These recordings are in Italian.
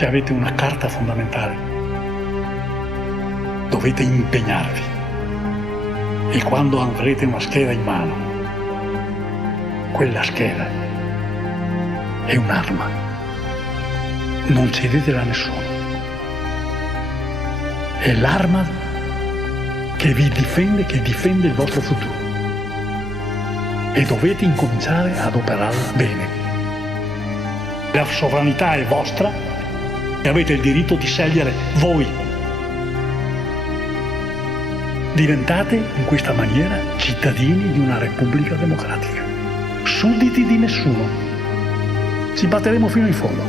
che avete una carta fondamentale. Dovete impegnarvi. E quando avrete una scheda in mano, quella scheda è un'arma. Non cedetela a nessuno. È l'arma che vi difende, che difende il vostro futuro. E dovete incominciare ad operarla bene. La sovranità è vostra e avete il diritto di scegliere voi. Diventate in questa maniera cittadini di una Repubblica democratica, sudditi di nessuno. Ci batteremo fino in fondo,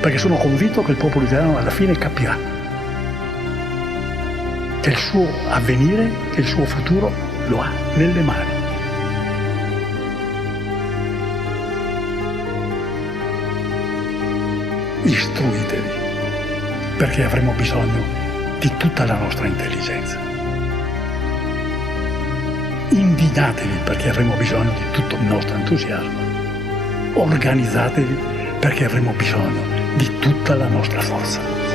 perché sono convinto che il popolo italiano alla fine capirà che il suo avvenire, che il suo futuro lo ha nelle mani. Istruitevi, perché avremo bisogno di tutta la nostra intelligenza. Indignatevi, perché avremo bisogno di tutto il nostro entusiasmo. Organizzatevi, perché avremo bisogno di tutta la nostra forza.